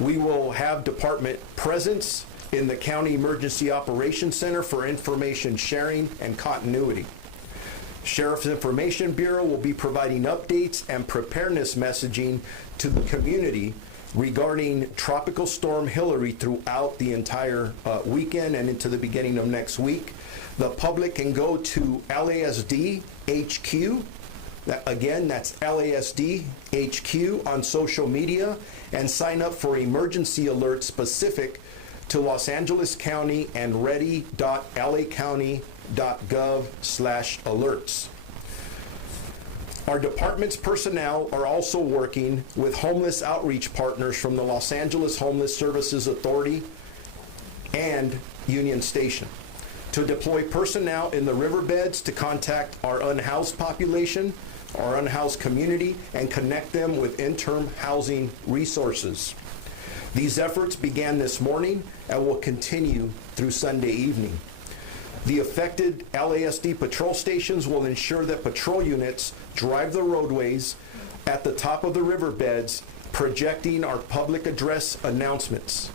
We will have department presence in the County Emergency Operations Center for information sharing and continuity. Sheriff's Information Bureau will be providing updates and preparedness messaging to the community regarding Tropical Storm Hilary throughout the entire weekend and into the beginning of next week. The public can go to LASD HQ. Again, that's LASD HQ on social media and sign up for emergency alerts specific to Los Angeles County and ready.lacounty.gov/alerts. Our department's personnel are also working with homeless outreach partners from the Los Angeles Homeless Services Authority and Union Station to deploy personnel in the riverbeds to contact our unhoused population, our unhoused community, and connect them with interim housing resources. These efforts began this morning and will continue through Sunday evening. The affected LASD patrol stations will ensure that patrol units drive the roadways at the top of the riverbeds, projecting our public address announcements.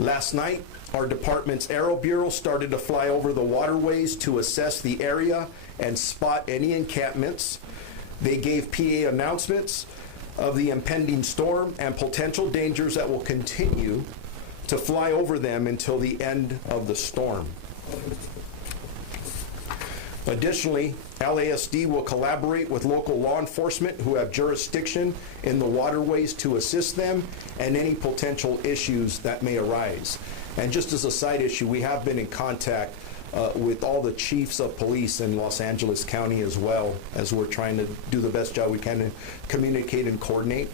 Last night, our department's Aero Bureau started to fly over the waterways to assess the area and spot any encampments. They gave PA announcements of the impending storm and potential dangers that will continue to fly over them until the end of the storm. Additionally, LASD will collaborate with local law enforcement who have jurisdiction in the waterways to assist them and any potential issues that may arise. And just as a side issue, we have been in contact with all the chiefs of police in Los Angeles County as well, as we're trying to do the best job we can to communicate and coordinate.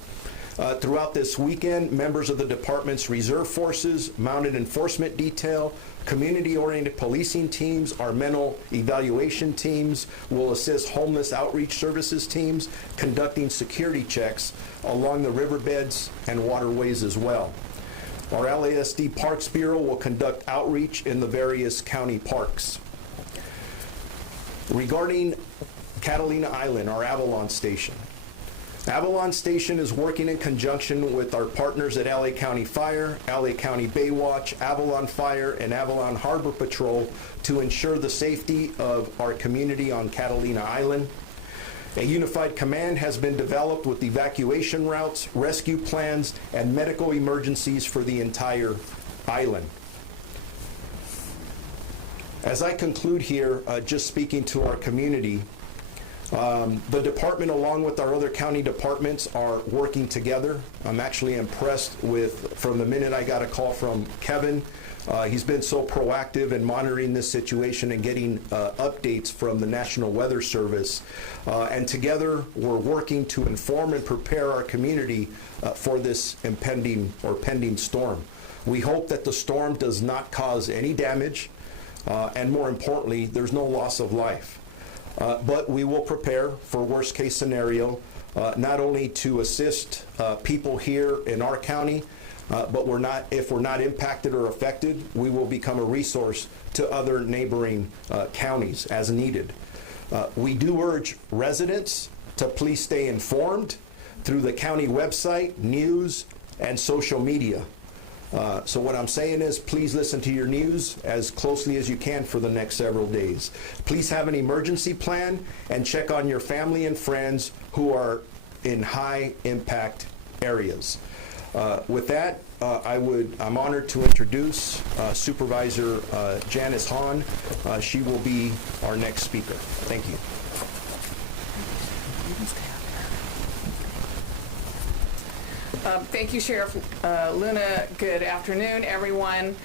Throughout this weekend, members of the department's reserve forces, mounted enforcement detail, community-oriented policing teams, our mental evaluation teams will assist homeless outreach services teams conducting security checks along the riverbeds and waterways as well. Our LASD Parks Bureau will conduct outreach in the various county parks. Regarding Catalina Island, our Avalon Station. Avalon Station is working in conjunction with our partners at LA County Fire, LA County Baywatch, Avalon Fire, and Avalon Harbor Patrol to ensure the safety of our community on Catalina Island. A unified command has been developed with evacuation routes, rescue plans, and medical emergencies for the entire island. As I conclude here, just speaking to our community, the department, along with our other county departments, are working together. I'm actually impressed with, from the minute I got a call from Kevin, he's been so proactive in monitoring this situation and getting updates from the National Weather Service. And together, we're working to inform and prepare our community for this impending or pending storm. We hope that the storm does not cause any damage, and more importantly, there's no loss of life. But we will prepare for worst case scenario, not only to assist people here in our county, but if we're not impacted or affected, we will become a resource to other neighboring counties as needed. We do urge residents to please stay informed through the county website, news, and social media. So what I'm saying is, please listen to your news as closely as you can for the next several days. Please have an emergency plan and check on your family and friends who are in high impact areas. With that, I'm honored to introduce Supervisor Janice Hahn. She will be our next speaker. Thank you. Thank you, Sheriff Luna. Good afternoon, everyone.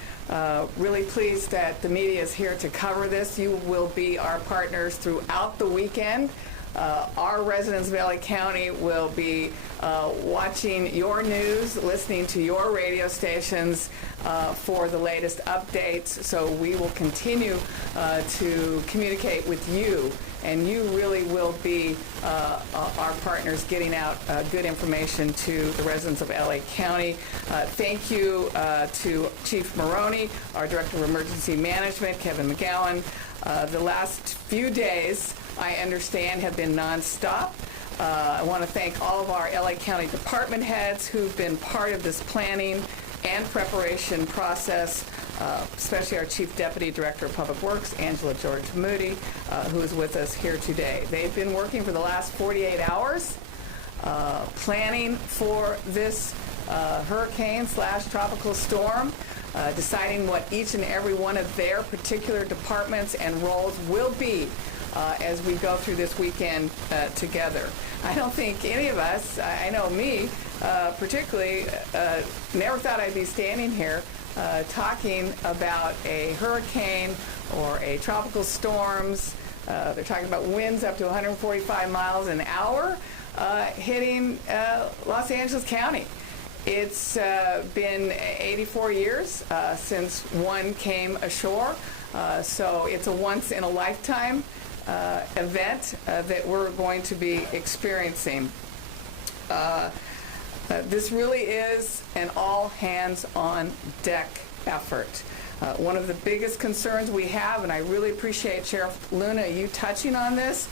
Really pleased that the media is here to cover this. You will be our partners throughout the weekend. Our residents of LA County will be watching your news, listening to your radio stations for the latest updates. So we will continue to communicate with you, and you really will be our partners getting out good information to the residents of LA County. Thank you to Chief Maroney, our Director of Emergency Management, Kevin McGowan. The last few days, I understand, have been nonstop. I want to thank all of our LA County department heads who've been part of this planning and preparation process, especially our Chief Deputy Director of Public Works, Angela George Moody, who is with us here today. They've been working for the last 48 hours planning for this hurricane/tropical storm, deciding what each and every one of their particular departments and roles will be as we go through this weekend together. I don't think any of us, I know me particularly, never thought I'd be standing here talking about a hurricane or a tropical storms. They're talking about winds up to 145 miles an hour hitting Los Angeles County. It's been 84 years since one came ashore, so it's a once-in-a-lifetime event that we're going to be experiencing. This really is an all-hands-on-deck effort. One of the biggest concerns we have, and I really appreciate Sheriff Luna, you touching on this,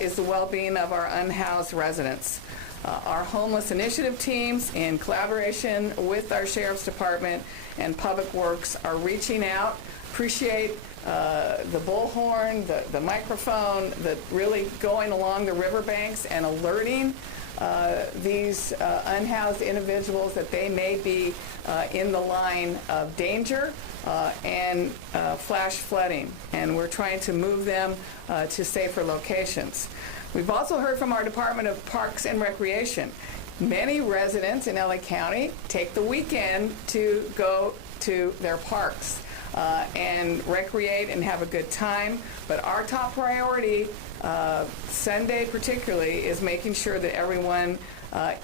is the well-being of our unhoused residents. Our homeless initiative teams, in collaboration with our Sheriff's Department and Public Works, are reaching out. Appreciate the bullhorn, the microphone, the really going along the riverbanks and alerting these unhoused individuals that they may be in the line of danger and flash flooding, and we're trying to move them to safer locations. We've also heard from our Department of Parks and Recreation. Many residents in LA County take the weekend to go to their parks and recreate and have a good time, but our top priority, Sunday particularly, is making sure that everyone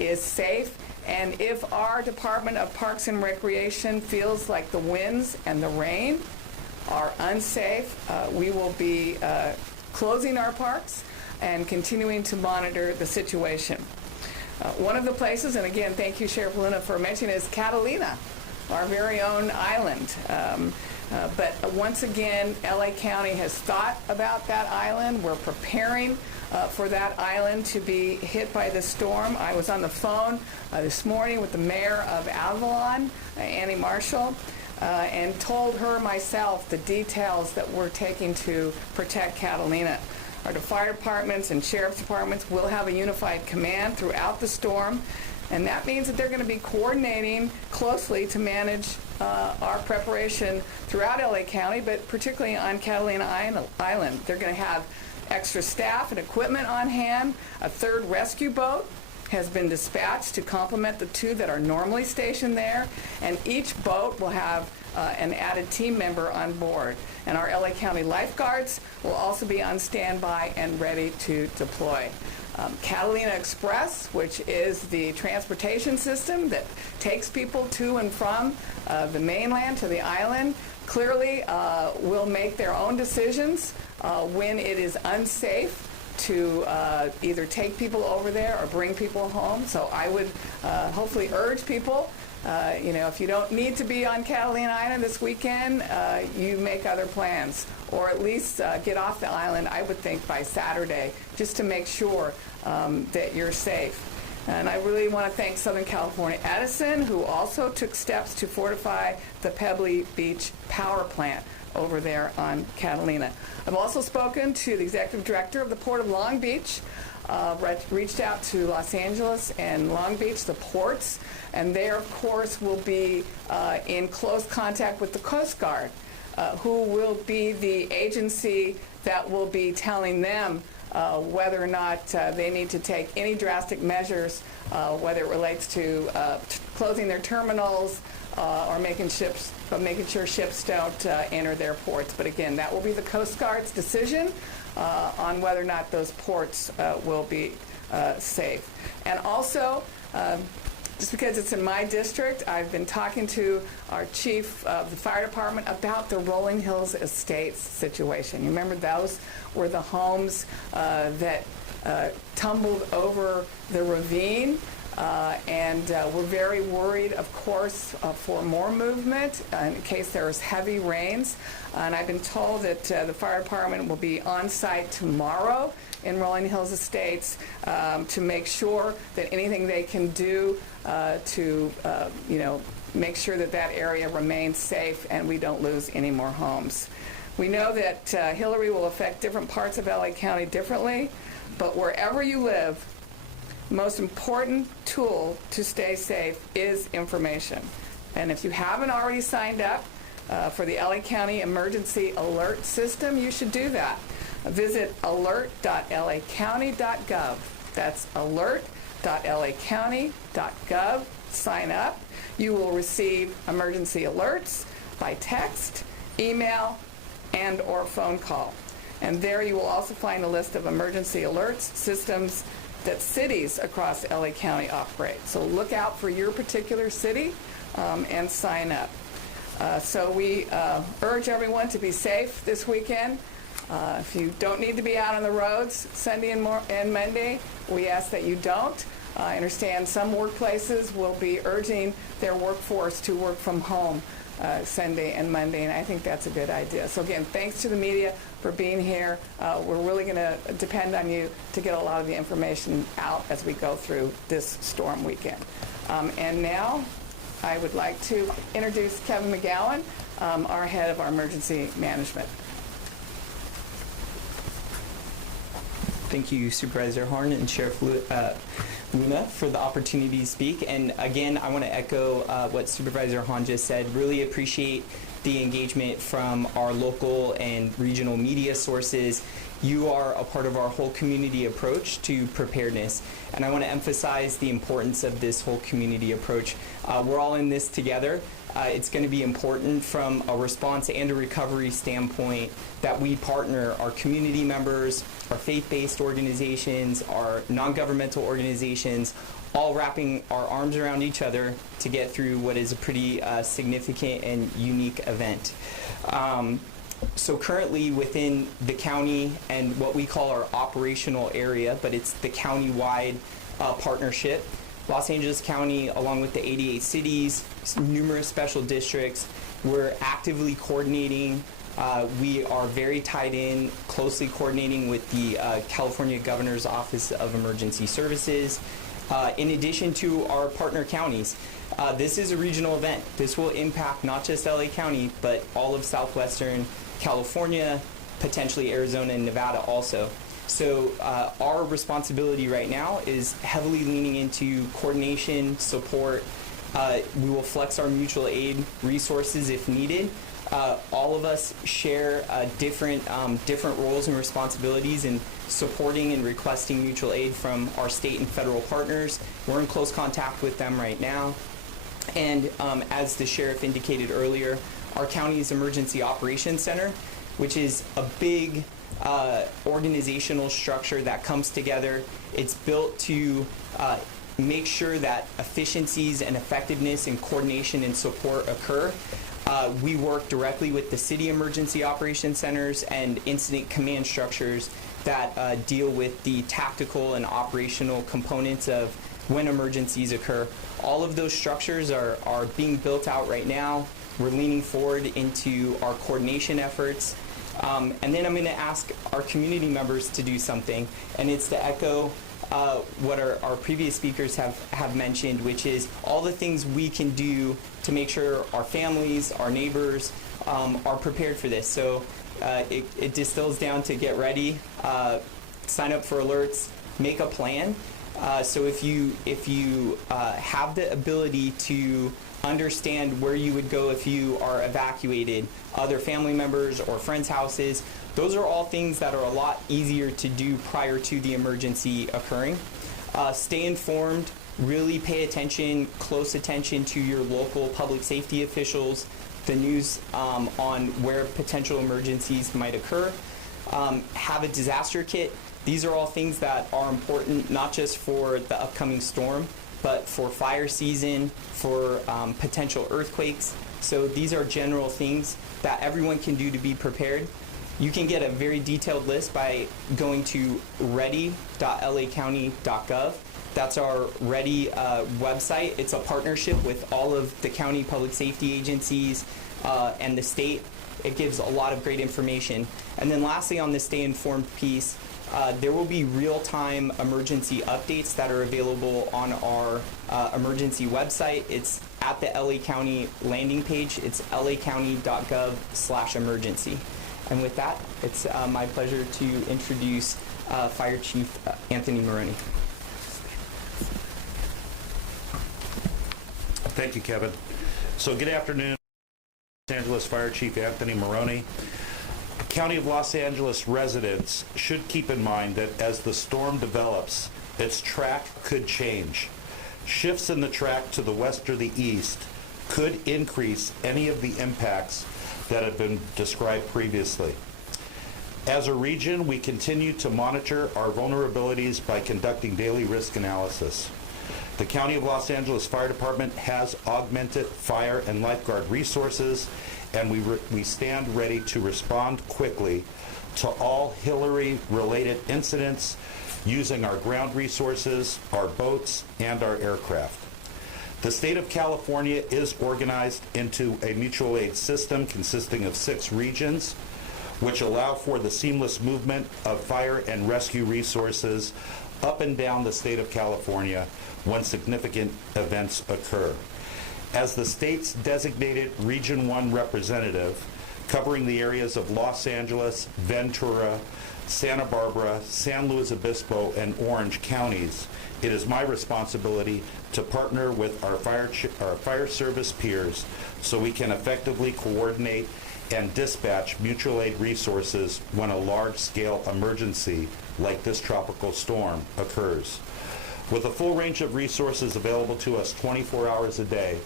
is safe. And if our Department of Parks and Recreation feels like the winds and the rain are unsafe, we will be closing our parks and continuing to monitor the situation. One of the places, and again, thank you, Sheriff Luna, for mentioning, is Catalina, our very own island. But once again, LA County has thought about that island. We're preparing for that island to be hit by the storm. I was on the phone this morning with the mayor of Avalon, Annie Marshall, and told her myself the details that we're taking to protect Catalina. Our fire departments and sheriff's departments will have a unified command throughout the storm, and that means that they're going to be coordinating closely to manage our preparation throughout LA County, but particularly on Catalina Island. They're going to have extra staff and equipment on hand. A third rescue boat has been dispatched to complement the two that are normally stationed there, and each boat will have an added team member on board. And our LA County lifeguards will also be on standby and ready to deploy. Catalina Express, which is the transportation system that takes people to and from the mainland to the island, clearly will make their own decisions when it is unsafe to either take people over there or bring people home. So I would hopefully urge people, if you don't need to be on Catalina Island this weekend, you make other plans, or at least get off the island, I would think, by Saturday, just to make sure that you're safe. And I really want to thank Southern California Edison, who also took steps to fortify the Pebbly Beach power plant over there on Catalina. I've also spoken to the executive director of the Port of Long Beach, reached out to Los Angeles and Long Beach, the ports, and they, of course, will be in close contact with the Coast Guard, who will be the agency that will be telling them whether or not they need to take any drastic measures, whether it relates to closing their terminals or making sure ships don't enter their ports. But again, that will be the Coast Guard's decision on whether or not those ports will be safe. And also, just because it's in my district, I've been talking to our chief of the fire department about the Rolling Hills Estates situation. You remember those were the homes that tumbled over the ravine And we're very worried, of course, for more movement in case there's heavy rains. And I've been told that the fire department will be on site tomorrow in Rolling Hills Estates to make sure that anything they can do to, make sure that that area remains safe and we don't lose any more homes. We know that Hilary will affect different parts of LA County differently, but wherever you live, the most important tool to stay safe is information. And if you haven't already signed up for the LA County Emergency Alert System, you should do that. Visit alert.lacounty.gov. That's alert.lacounty.gov. Sign up. You will receive emergency alerts by text, email, and or phone call. And there you will also find a list of emergency alerts systems that cities across LA County operate. So look out for your particular city and sign up. So we urge everyone to be safe this weekend. If you don't need to be out on the roads Sunday and Monday, we ask that you don't. I understand some workplaces will be urging their workforce to work from home Sunday and Monday, and I think that's a good idea. So again, thanks to the media for being here. We're really going to depend on you to get a lot of the information out as we go through this storm weekend. And now I would like to introduce Kevin McGowan, our head of our emergency management. Thank you, Supervisor Hahn and Sheriff Luna, for the opportunity to speak. And again, I want to echo what Supervisor Hahn just said. Really appreciate the engagement from our local and regional media sources. You are a part of our whole community approach to preparedness. And I want to emphasize the importance of this whole community approach. We're all in this together. It's going to be important from a response and a recovery standpoint that we partner our community members, our faith-based organizations, our non-governmental organizations, all wrapping our arms around each other to get through what is a pretty significant and unique event. So currently within the county and what we call our operational area, but it's the county-wide partnership, Los Angeles County, along with the 88 cities, numerous special districts, we're actively coordinating. We are very tied in, closely coordinating with the California Governor's Office of Emergency Services, in addition to our partner counties. This is a regional event. This will impact not just LA County, but all of southwestern California, potentially Arizona and Nevada also. So our responsibility right now is heavily leaning into coordination, support. We will flex our mutual aid resources if needed. All of us share different roles and responsibilities in supporting and requesting mutual aid from our state and federal partners. We're in close contact with them right now. And as the sheriff indicated earlier, our county's Emergency Operations Center, which is a big organizational structure that comes together. It's built to make sure that efficiencies and effectiveness and coordination and support occur. We work directly with the city emergency operations centers and incident command structures that deal with the tactical and operational components of when emergencies occur. All of those structures are being built out right now. We're leaning forward into our coordination efforts. And then I'm going to ask our community members to do something, and it's to echo what our previous speakers have mentioned, which is all the things we can do to make sure our families, our neighbors are prepared for this. So it distills down to get ready, sign up for alerts, make a plan. So if you have the ability to understand where you would go if you are evacuated, other family members or friends' houses, those are all things that are a lot easier to do prior to the emergency occurring. Stay informed, really pay attention, close attention to your local public safety officials, the news on where potential emergencies might occur. Have a disaster kit. These are all things that are important not just for the upcoming storm, but for fire season, for potential earthquakes. So these are general things that everyone can do to be prepared. You can get a very detailed list by going to ready.lacounty.gov. That's our Ready website. It's a partnership with all of the county public safety agencies and the state. It gives a lot of great information. And then lastly, on the Stay Informed piece, there will be real-time emergency updates that are available on our emergency website. It's at the LA County landing page. It's lacounty.gov/emergency. And with that, it's my pleasure to introduce Fire Chief Anthony Maroney. Thank you, Kevin. So good afternoon, Los Angeles Fire Chief Anthony Maroney. County of Los Angeles residents should keep in mind that as the storm develops, its track could change. Shifts in the track to the west or the east could increase any of the impacts that have been described previously. As a region, we continue to monitor our vulnerabilities by conducting daily risk analysis. The County of Los Angeles Fire Department has augmented fire and lifeguard resources, and we stand ready to respond quickly to all Hilary-related incidents using our ground resources, our boats, and our aircraft. The state of California is organized into a mutual aid system consisting of 6 regions, which allow for the seamless movement of fire and rescue resources up and down the state of California when significant events occur. As the state's designated Region 1 representative, covering the areas of Los Angeles, Ventura, Santa Barbara, San Luis Obispo, and Orange counties, it is my responsibility to partner with our fire service peers so we can effectively coordinate and dispatch mutual aid resources when a large-scale emergency like this tropical storm occurs. With a full range of resources available to us 24 hours a day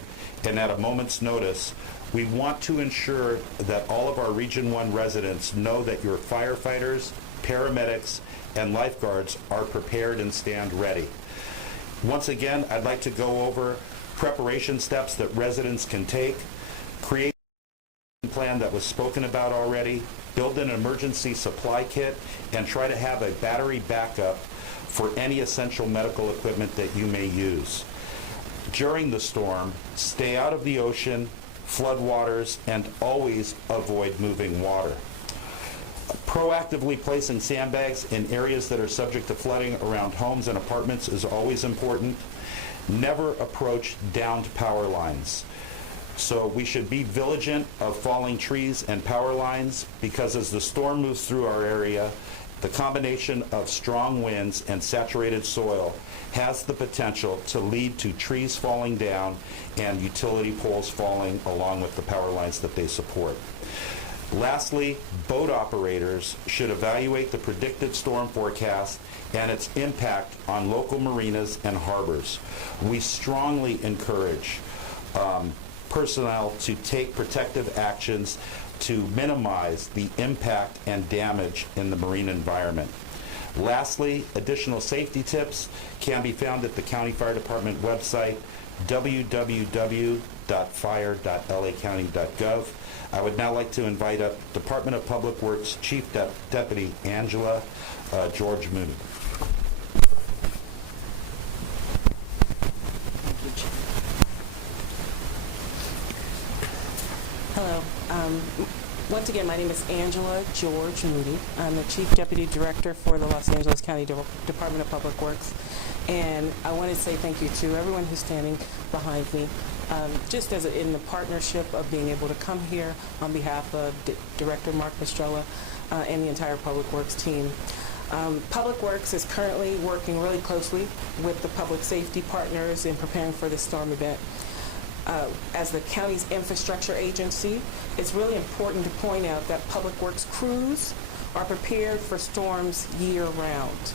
and at a moment's notice, we want to ensure that all of our Region 1 residents know that your firefighters, paramedics, and lifeguards are prepared and stand ready. Once again, I'd like to go over preparation steps that residents can take, create a plan that was spoken about already, build an emergency supply kit, and try to have a battery backup for any essential medical equipment that you may use. During the storm, stay out of the ocean, floodwaters, and always avoid moving water. Proactively placing sandbags in areas that are subject to flooding around homes and apartments is always important. Never approach downed power lines. So we should be vigilant of falling trees and power lines because as the storm moves through our area, the combination of strong winds and saturated soil has the potential to lead to trees falling down and utility poles falling along with the power lines that they support. Lastly, boat operators should evaluate the predicted storm forecast and its impact on local marinas and harbors. We strongly encourage personnel to take protective actions to minimize the impact and damage in the marine environment. Lastly, additional safety tips can be found at the County Fire Department website, www.fire.lacounty.gov. I would now like to invite up Department of Public Works Chief Deputy Angela George Mooney. Hello. Once again, my name is Angela George Moody. I'm the Chief Deputy Director for the Los Angeles County Department of Public Works. And I want to say thank you to everyone who's standing behind me, just as in the partnership of being able to come here on behalf of Director Mark Mistrella and the entire Public Works team. Public Works is currently working really closely with the public safety partners in preparing for this storm event. As the county's infrastructure agency, it's really important to point out that Public Works crews are prepared for storms year-round.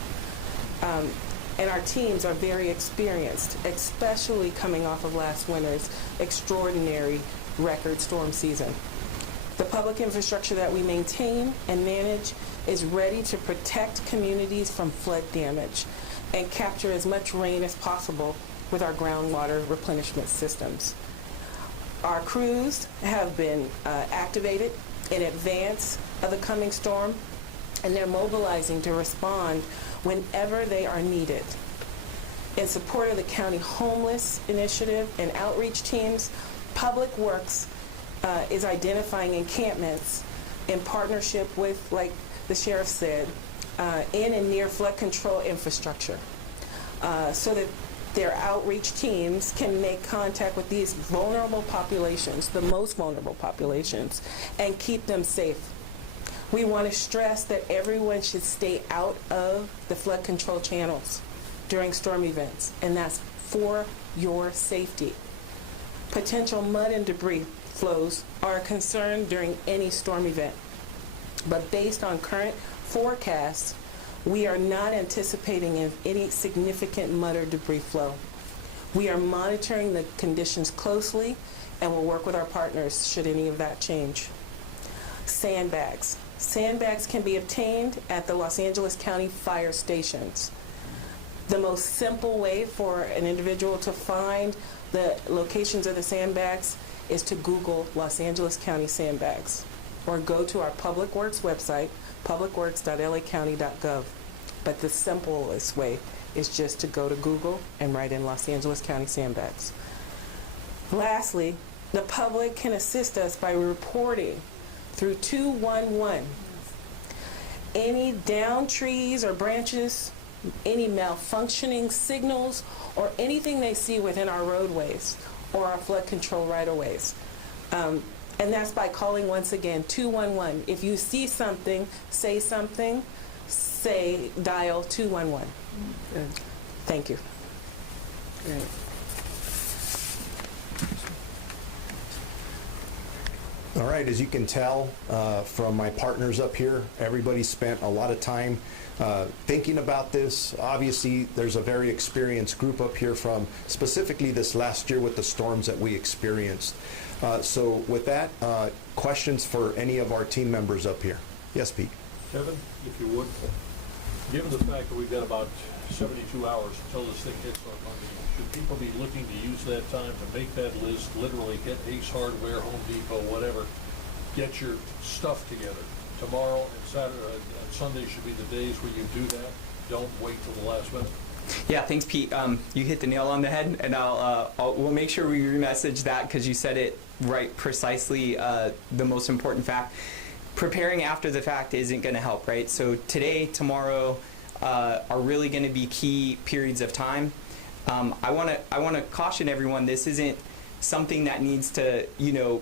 And our teams are very experienced, especially coming off of last winter's extraordinary record storm season. The public infrastructure that we maintain and manage is ready to protect communities from flood damage and capture as much rain as possible with our groundwater replenishment systems. Our crews have been activated in advance of the coming storm, and they're mobilizing to respond whenever they are needed. In support of the county homeless initiative and outreach teams, Public Works is identifying encampments in partnership with, like the sheriff said, in and near flood control infrastructure, so that their outreach teams can make contact with these vulnerable populations, the most vulnerable populations, and keep them safe. We want to stress that everyone should stay out of the flood control channels during storm events, and that's for your safety. Potential mud and debris flows are a concern during any storm event, but based on current forecasts, we are not anticipating any significant mud or debris flow. We are monitoring the conditions closely and will work with our partners should any of that change. Sandbags. Sandbags can be obtained at the Los Angeles County fire stations. The most simple way for an individual to find the locations of the sandbags is to Google Los Angeles County sandbags, or go to our Public Works website, publicworks.lacounty.gov. But the simplest way is just to go to Google and write in Los Angeles County sandbags. Lastly, the public can assist us by reporting through 211 any downed trees or branches, any malfunctioning signals, or anything they see within our roadways or our flood control right-of-ways. And that's by calling, once again, 211. If you see something, say something, dial 211. Thank you. All right, as you can tell from my partners up here, everybody spent a lot of time thinking about this. Obviously, there's a very experienced group up here from specifically this last year with the storms that we experienced. So with that, questions for any of our team members up here? Yes, Pete. Kevin, if you would, given the fact that we've got about 72 hours until this thing hits on Monday, should people be looking to use that time to make that list, literally hit Ace Hardware, Home Depot, whatever, get your stuff together? Tomorrow and Saturday and Sunday should be the days where you do that. Don't wait till the last minute. Yeah, thanks, Pete. You hit the nail on the head, and we'll make sure we remessage that because you said it right, precisely. The most important fact: preparing after the fact isn't going to help, right? So today, tomorrow are really going to be key periods of time. I want to caution everyone: this isn't something that needs to,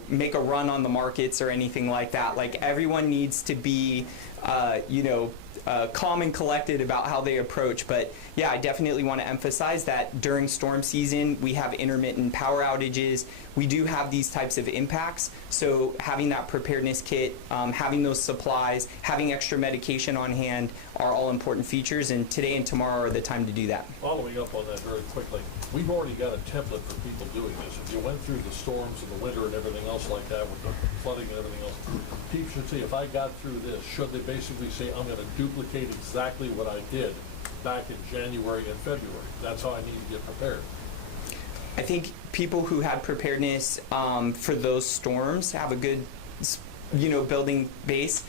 make a run on the markets or anything like that. Like, everyone needs to be, calm and collected about how they approach. But yeah, I definitely want to emphasize that during storm season, we have intermittent power outages. We do have these types of impacts. So having that preparedness kit, having those supplies, having extra medication on hand are all important features. And today and tomorrow are the time to do that. Following up on that very quickly, we've already got a template for people doing this. If you went through the storms of the winter and everything else like that with the flooding and everything else, people should say, if I got through this, should they basically say, I'm going to duplicate exactly what I did back in January and February? That's how I need to get prepared. I think people who had preparedness for those storms have a good, building base.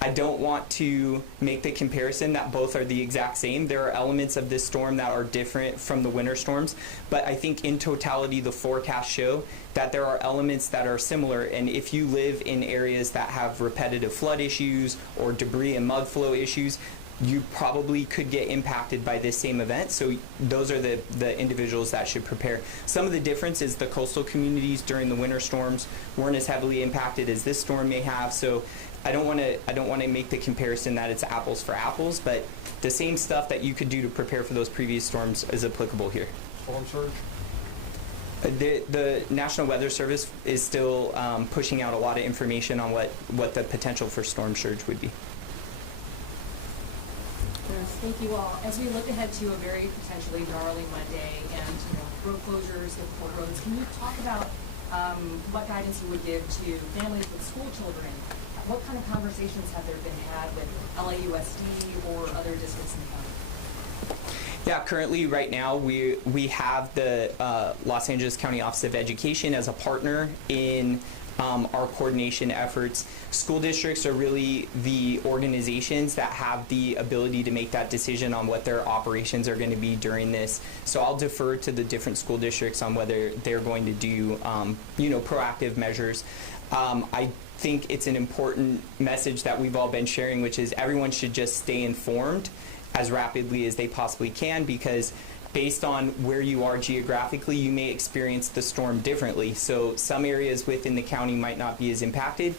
I don't want to make the comparison that both are the exact same. There are elements of this storm that are different from the winter storms, but I think in totality the forecasts show that there are elements that are similar. And if you live in areas that have repetitive flood issues or debris and mud flow issues, you probably could get impacted by this same event. So those are the individuals that should prepare. Some of the difference is the coastal communities during the winter storms weren't as heavily impacted as this storm may have. So I don't want to make the comparison that it's apples for apples, but the same stuff that you could do to prepare for those previous storms is applicable here. Storm surge? The National Weather Service is still pushing out a lot of information on what the potential for storm surge would be. Yes, thank you all. As we look ahead to a very potentially gnarly Monday and road closures, difficult roads, can you talk about what guidance you would give to families with school children? What kind of conversations have there been had with LAUSD or other districts in the county? Yeah, currently, right now, we have the Los Angeles County Office of Education as a partner in our coordination efforts. School districts are really the organizations that have the ability to make that decision on what their operations are going to be during this. So I'll defer to the different school districts on whether they're going to do, proactive measures. I think it's an important message that we've all been sharing, which is everyone should just stay informed as rapidly as they possibly can, because based on where you are geographically, you may experience the storm differently. So some areas within the county might not be as impacted.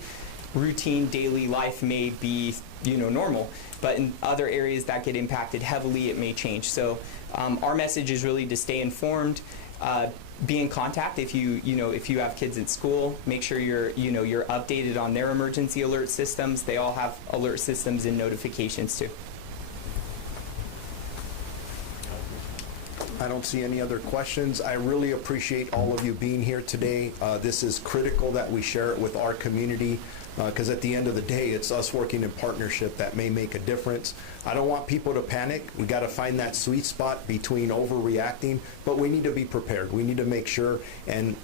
Routine daily life may be, normal, but in other areas that get impacted heavily, it may change. So our message is really to stay informed, be in contact if you have kids at school. Make sure you're updated on their emergency alert systems. They all have alert systems and notifications too. I don't see any other questions. I really appreciate all of you being here today. This is critical that we share it with our community, because at the end of the day, it's us working in partnership that may make a difference. I don't want people to panic. We got to find that sweet spot between overreacting, but we need to be prepared. We need to make sure and